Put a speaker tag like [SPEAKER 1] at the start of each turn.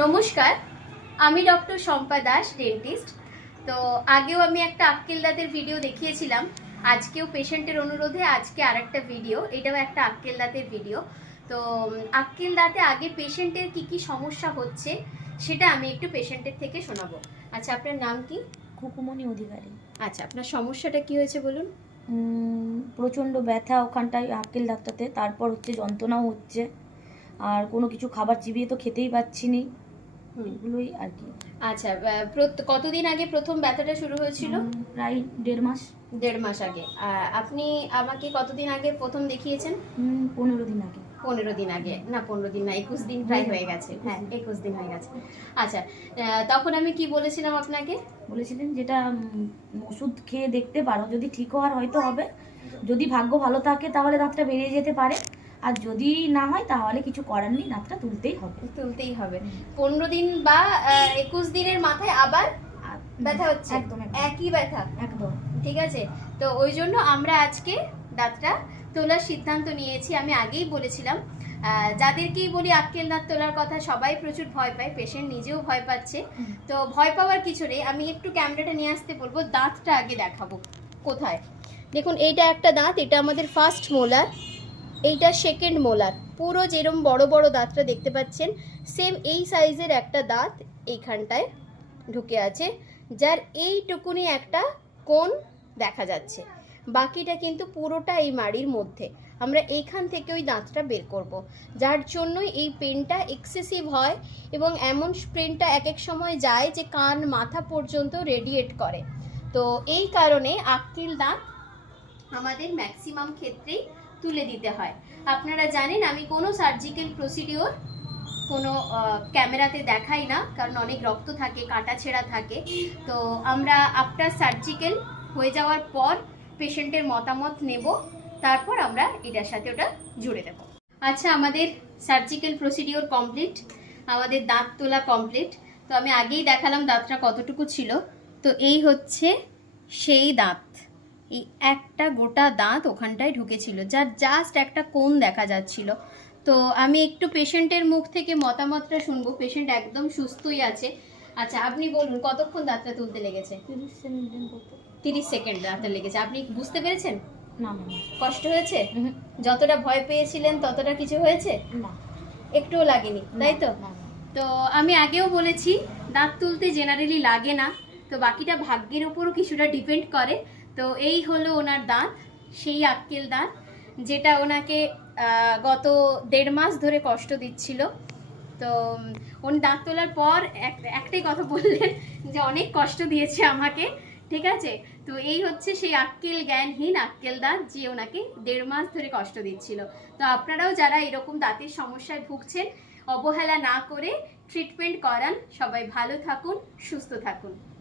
[SPEAKER 1] নমস্কার আমি doctor Shampa Das dentist তো আগেও আমি একটা আক্কেল দাঁতের ভিডিও দেখিয়েছিলাম। আজকেও পেশেন্টের অনুরোধে আজকে আরেকটা ভিডিও এটাও একটা আক্কেল দাঁতের ভিডিও তো উম, আক্কেল দাঁতে আগে পেশেন্টের কি কি সমস্যা হচ্ছে সেটা আমি একটু পেশেন্টের থেকে শোনাবো। আচ্ছা আপনার নাম কি?
[SPEAKER 2] খুকুমনি অধিকারী।
[SPEAKER 1] আচ্ছা আপনার সমস্যাটা কি হয়েছে বলুন?
[SPEAKER 2] প্রচণ্ড ব্যথা ওখানটায় আক্কেল ডাক্তারতে তারপর হচ্ছে যন্ত্রণাও হচ্ছে। আর কোনো কিছু খাবার চিবিয়ে তো খেতেই পাচ্ছি নি। এগুলোই আর কি।
[SPEAKER 1] আচ্ছা কতদিন আগে প্রথম ব্যথাটা শুরু হয়েছিল?
[SPEAKER 2] প্রায় দেড় মাস।
[SPEAKER 1] দেড় মাস আগে। আপনি আমাকে কতদিন আগে প্রথম দেখিয়েছেন?
[SPEAKER 2] পনেরো দিন আগে।
[SPEAKER 1] পনেরো দিন আগে। না পনেরো দিন না একুশ দিন প্রায় হয়ে গেছে। হ্যাঁ একুশ দিন হয়ে গেছে। আচ্ছা তখন আমি কি বলেছিলাম আপনাকে?
[SPEAKER 2] বলেছিলেন যেটা ওষুধ খেয়ে দেখতে পারো। যদি ঠিক হওয়ার হয়তো হবে। যদি ভাগ্য ভালো থাকে তাহলে দাঁতটা বেরিয়ে যেতে পারে। আর যদি না হয় তাহলে কিছু করার নেই দাঁতটা তুলতেই হবে।
[SPEAKER 1] তুলতেই হবে। পনেরো দিন বা একুশ দিনের মাথায় আবার ব্যথা হচ্ছে।
[SPEAKER 2] একদম একদম,
[SPEAKER 1] একই ব্যথা।
[SPEAKER 2] একদম।
[SPEAKER 1] ঠিক আছে? তো ওই জন্য আমরা আজকে দাঁতটা তোলার সিদ্ধান্ত নিয়েছি। আমি আগেই বলেছিলাম যাদেরকেই বলি আক্কেল দাঁত তোলার কথা সবাই প্রচুর ভয় পায় পেশেন্ট নিজেও ভয় পাচ্ছে। তো ভয় পাওয়ার কিছু নেই। আমি একটু ক্যামেরাটা নিয়ে আসতে বলব দাঁতটা আগে দেখাবো কোথায়। দেখুন এইটা একটা দাঁত এটা আমাদের ফার্স্ট মোলার এইটা সেকেন্ড মোলার পুরো যেরম বড় বড় দাঁতটা দেখতে পাচ্ছেন সেম এই সাইজের একটা দাঁত এইখানটায় ঢুকে আছে, যার এইটুকুনি একটা কোণ দেখা যাচ্ছে। বাকিটা কিন্তু পুরোটা এই মাড়ির মধ্যে। আমরা এইখান থেকে ওই দাঁতটা বের করব। যার জন্যই এই পেনটা এক্সেসিভ হয় এবং এমন পেনটা এক এক সময় যায় যে কান, মাথা পর্যন্ত রেডিয়েট করে। তো এই কারণে আক্কিল দাঁত আমাদের ম্যাক্সিমাম ক্ষেত্রেই তুলে দিতে হয়। আপনারা জানেন, আমি কোনো সার্জিক্যাল প্রসিডিওর কোনো ক্যামেরাতে দেখাই না, কারণ অনেক রক্ত থাকে, কাটা ছেঁড়া থাকে। তো আমরা আফটার সার্জিক্যাল হয়ে যাওয়ার পর পেশেন্টের মতামত নেব, তারপর আমরা এটার সাথে ওটা জুড়ে দেব। আচ্ছা আমাদের সার্জিক্যাল প্রসিডিওর কমপ্লিট আমাদের দাঁত তোলা কমপ্লিট তো আমি আগেই দেখালাম দাঁতটা কতটুকু ছিল। তো এই হচ্ছে সেই দাঁত। এই একটা গোটা দাঁত ওখানটায় ঢুকেছিল যার জাস্ট একটা কোণ দেখা যাচ্ছিল। তো আমি একটু পেশেন্টের মুখ থেকে মতামতটা শুনব পেশেন্ট একদম সুস্থই আছে। আচ্ছা আপনি বলুন কতক্ষণ দাঁতটা তুলতে লেগেছে?
[SPEAKER 2] তিরিশ সেকেন্ড
[SPEAKER 1] দাঁতটা লেগেছে। আপনি বুঝতে পেরেছেন?
[SPEAKER 2] না।
[SPEAKER 1] কষ্ট হয়েছে? যতটা ভয় পেয়েছিলেন ততটা কিছু হয়েছে?
[SPEAKER 2] না।
[SPEAKER 1] একটুও লাগেনি তাই তো। তো আমি আগেও বলেছি দাঁত তুলতে জেনারেলি লাগে না। তো বাকিটা ভাগ্যের উপরও কিছুটা ডিপেন্ড করে। তো এই হলো ওনার দাঁত, সেই আক্কেল দাঁত, যেটা ওনাকে গত দেড় মাস ধরে কষ্ট দিচ্ছিল। তো উনি দাঁত তোলার পর এক- একটাই কথা বললেন যে অনেক কষ্ট দিয়েছে আমাকে, ঠিক আছে? তো এই হচ্ছে সেই আক্কেল জ্ঞানহীন আক্কেল দাঁত যে ওনাকে দেড় মাস ধরে কষ্ট দিচ্ছিল। তো আপনারাও যারা এরকম দাঁতের সমস্যায় ভুগছেন, অবহেলা না করে ট্রিটমেন্ট করান, সবাই ভালো থাকুন, সুস্থ থাকুন।